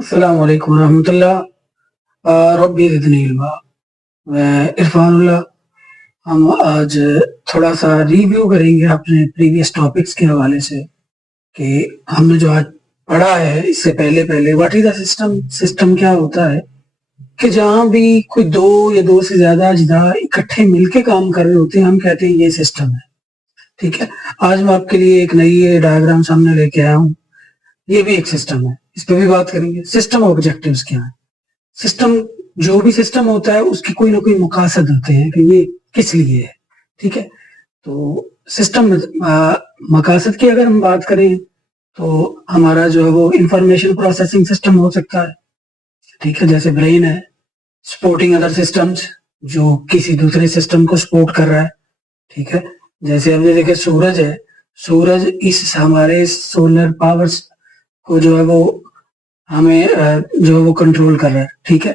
अस्सलाम वालेकुम रहमतुल्लाह। रब्बी ज़िदनी इल्मा। मैं इरफानुल्लाह। हम आज थोड़ा सा रिव्यू करेंगे अपने प्रीवियस टॉपिक्स के हवाले से कि हमने जो आज पढ़ा है इससे पहले पहले what is the system. System क्या होता है कि जहाँ भी कोई दो या दो से ज्यादा अजदा इकट्ठे मिलके काम कर रहे होते हैं हम कहते हैं ये सिस्टम है। ठीक है। आज मैं आपके लिए एक नई डायग्राम सामने लेके आया हूँ। ये भी एक सिस्टम है, इस पे भी बात करेंगे। सिस्टम ऑब्जेक्टिव्स क्या है। सिस्टम, जो भी सिस्टम होता है उसकी कोई ना कोई मकासद होते हैं कि ये किस लिए है। ठीक है। तो सिस्टम मकासद की अगर हम बात करें तो हमारा जो है वो इंफॉर्मेशन प्रोसेसिंग सिस्टम हो सकता है। ठीक है, जैसे ब्रेन है। सपोर्टिंग अदर सिस्टम्स, जो किसी दूसरे सिस्टम को सपोर्ट कर रहा है। ठीक है। जैसे हमने देखे सूरज है, सूरज इस हमारे सोलर पावर्स को जो है वो हमें जो है वो कंट्रोल कर रहा है। ठीक है,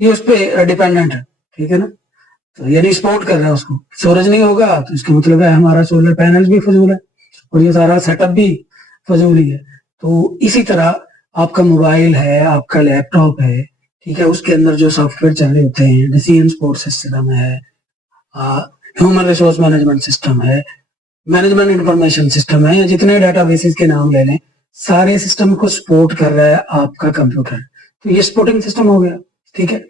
ये उस पर डिपेंडेंट है। ठीक है ना, तो यानी सपोर्ट कर रहा है उसको। सूरज नहीं होगा तो इसका मतलब है हमारा सोलर पैनल भी फजूल है और ये सारा सेटअप भी फजूल ही है। तो इसी तरह आपका मोबाइल है, आपका लैपटॉप है। ठीक है, उसके अंदर जो सॉफ्टवेयर चल रहे होते हैं, डिसीजन सपोर्ट सिस्टम है, ह्यूमन रिसोर्स मैनेजमेंट सिस्टम है, मैनेजमेंट इंफॉर्मेशन सिस्टम है, या जितने डाटाबेसेस के नाम ले लें, सारे सिस्टम को सपोर्ट कर रहा है आपका कंप्यूटर। तो ये सपोर्टिंग सिस्टम हो गया। ठीक है।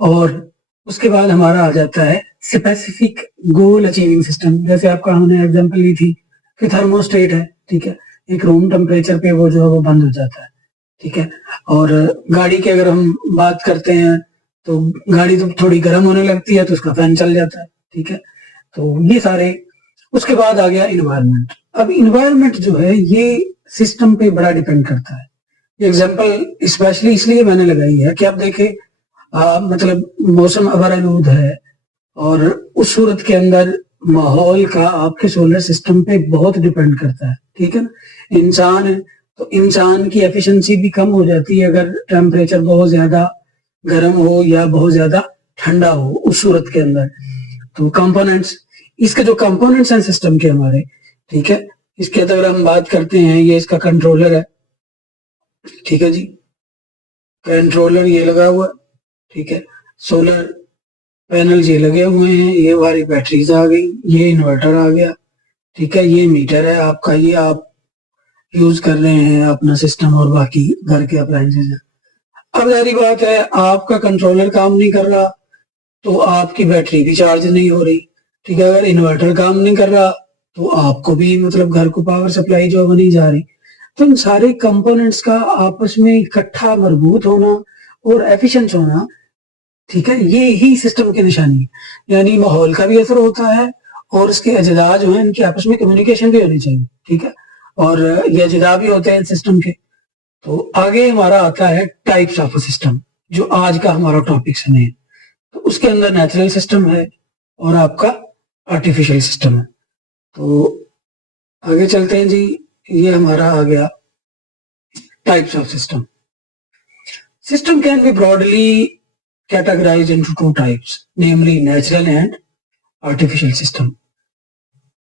और उसके बाद हमारा आ जाता है स्पेसिफिक गोल अचीविंग सिस्टम। जैसे आपका हमने एग्जांपल ली थी कि थर्मोस्टेट है। ठीक है, एक रूम टेम्परेचर पे वो जो है वो बंद हो जाता है। ठीक है। और गाड़ी की अगर हम बात करते हैं तो गाड़ी तो थोड़ी गर्म होने लगती है तो उसका फैन चल जाता है। ठीक है। तो ये सारे। उसके बाद आ गया इन्वायरमेंट। अब इन्वायरमेंट जो है ये सिस्टम पे बड़ा डिपेंड करता है। एग्जाम्पल स्पेशली इसलिए मैंने लगाई है कि आप देखें, मतलब मौसम अबरालूद है और उस सूरत के अंदर माहौल का आपके सोलर सिस्टम पे बहुत डिपेंड करता है। ठीक है ना, इंसान है तो इंसान की एफिशिएंसी भी कम हो जाती है अगर टेम्परेचर बहुत ज्यादा गर्म हो या बहुत ज्यादा ठंडा हो उस सूरत के अंदर। तो कंपोनेंट्स, इसके जो कंपोनेंट्स हैं सिस्टम के हमारे, ठीक है, इसके अंदर हम बात करते हैं, ये इसका कंट्रोलर है। ठीक है जी, कंट्रोलर ये लगा हुआ। ठीक है, सोलर पैनल ये लगे हुए हैं, ये हमारी बैटरीज आ गई, ये इन्वर्टर आ गया। ठीक है, ये मीटर है आपका, ये आप यूज कर रहे हैं अपना सिस्टम और बाकी घर के अप्लायंसेज हैं। अब जारी बात है, आपका कंट्रोलर काम नहीं कर रहा तो आपकी बैटरी भी चार्ज नहीं हो रही। ठीक है, अगर इन्वर्टर काम नहीं कर रहा तो आपको भी मतलब घर को पावर सप्लाई जो बनी जा रही। तो इन सारे कंपोनेंट्स का आपस में इकट्ठा मजबूत होना और एफिशिएंट होना, ठीक है, ये ही सिस्टम की निशानी है। यानी माहौल का भी असर होता है और इसके अजदा जो है इनकी आपस में कम्युनिकेशन भी होनी चाहिए। ठीक है, और ये अजदा भी होते हैं सिस्टम के। तो आगे हमारा आता है टाइप्स ऑफ सिस्टम, जो आज का हमारा टॉपिक है। तो उसके अंदर नेचुरल सिस्टम है और आपका आर्टिफिशियल सिस्टम है। तो आगे चलते हैं जी, ये हमारा आ गया types of system. System can be broadly categorized into two types, namely natural and artificial system.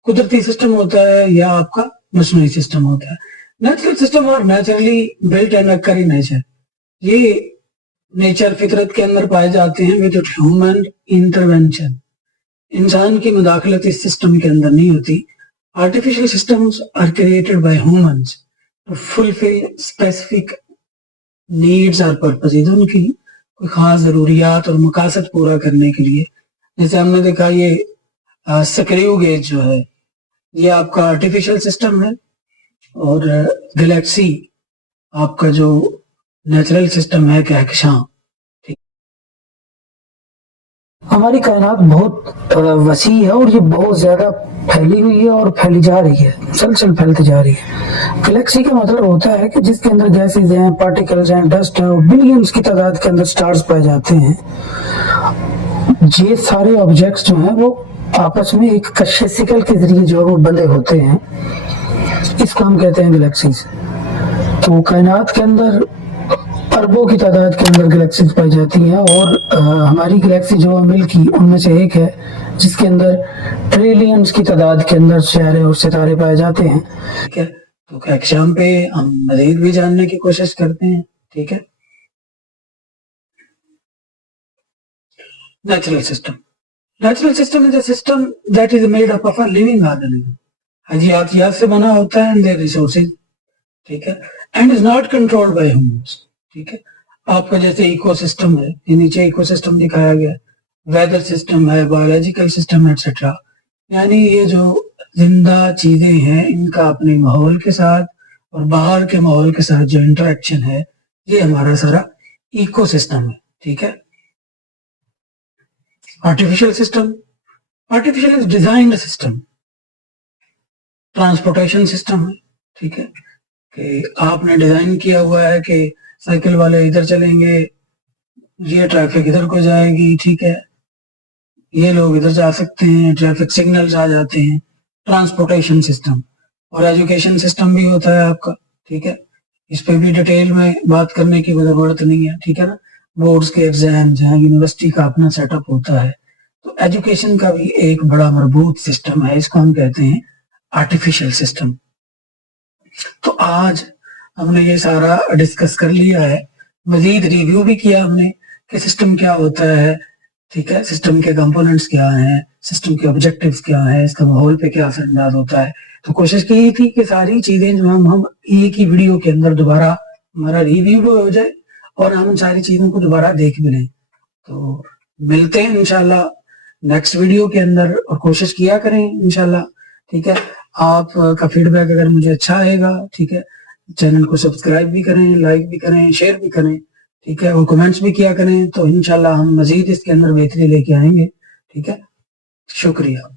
कुदरती सिस्टम होता है या आपका मसनूई सिस्टम होता है। नेचुरल सिस्टम और naturally built and occur in nature, ये नेचर फितरत के अंदर पाए जाते हैं विद ह्यूमन इंटरवेंशन। इंसान की मुदाखलत इस सिस्टम के अंदर नहीं होती। Artificial systems are created by humans to fulfil specific needs और पर्पसेज, उनकी कोई खास जरूरियात और मकासद पूरा करने के लिए। जैसे हमने देखा ये स्क्रू गेज जो है ये आपका आर्टिफिशियल सिस्टम है और गैलेक्सी आपका जो नेचुरल सिस्टम है कहकशां। हमारी कायनात बहुत वसी है और ये बहुत ज्यादा फैली हुई है और फैली जा रही है, मुसलसल फैलती जा रही है। गैलेक्सी का मतलब होता है कि जिसके अंदर गैसेज हैं, पार्टिकल्स हैं, डस्ट है और बिलियंस की तादाद के अंदर स्टार्स पाए जाते हैं। ये सारे ऑब्जेक्ट्स जो हैं वो आपस में एक कशिशिकल के जरिए जो है वो बंधे होते हैं, इसको हम कहते हैं गैलेक्सीज। तो कायनात के अंदर अरबों की तादाद के अंदर गैलेक्सीज पाई जाती हैं और हमारी गैलेक्सी जो है मिल्की उनमें से एक है, जिसके अंदर ट्रिलियंस की तादाद के अंदर शहरे और सितारे पाए जाते हैं। ठीक है, तो कहकशां पे हम मजीद भी जानने की कोशिश करते हैं। ठीक है, Natural system. Natural system is a system that is made up of a living organism. हयातियात से बना होता है and their resources, ठीक है, and is not controlled by humans, ठीक है। आपका जैसे इकोसिस्टम है, ये नीचे इकोसिस्टम दिखाया गया, वेदर सिस्टम है, बायोलॉजिकल सिस्टम है, एक्सेट्रा। यानी ये जो जिंदा चीजें हैं, इनका अपने माहौल के साथ और बाहर के माहौल के साथ जो इंटरेक्शन है, ये हमारा सारा इकोसिस्टम है, ठीक है। Artificial system, artificial is designed system. Transportation system है, ठीक है, कि आपने डिजाइन किया हुआ है कि साइकिल वाले इधर चलेंगे, ये ट्रैफिक इधर को जाएगी, ठीक है, ये लोग इधर जा सकते हैं, ट्रैफिक सिग्नल्स आ जाते हैं। Transportation system. और एजुकेशन सिस्टम भी होता है आपका, ठीक है, इस पे भी डिटेल में बात करने की जरूरत नहीं है, ठीक है ना। बोर्ड्स के एग्जाम्स हैं, यूनिवर्सिटी का अपना सेटअप होता है, तो एजुकेशन का भी एक बड़ा मजबूत सिस्टम है, इसको हम कहते हैं आर्टिफिशियल सिस्टम। तो आज हमने ये सारा डिस्कस कर लिया है, मजीद रिव्यू भी किया हमने कि सिस्टम क्या होता है, ठीक है, सिस्टम के कंपोनेंट्स क्या हैं, सिस्टम के ऑब्जेक्टिव्स क्या हैं, इसका माहौल पे क्या असरअंदाज होता है। तो कोशिश की थी कि सारी चीजें जो हम एक ही वीडियो के अंदर दोबारा हमारा रिव्यू भी हो जाए और हम सारी चीजों को दोबारा देख भी लें। तो मिलते हैं इंशाल्लाह नेक्स्ट वीडियो के अंदर, और कोशिश किया करें इंशाल्लाह, ठीक है। आपका फीडबैक अगर मुझे अच्छा आएगा, ठीक है, चैनल को सब्सक्राइब भी करें, लाइक भी करें, शेयर भी करें, ठीक है, और कमेंट्स भी किया करें, तो इंशाल्लाह हम मजीद इसके अंदर बेहतरी लेके आएंगे, ठीक है। शुक्रिया।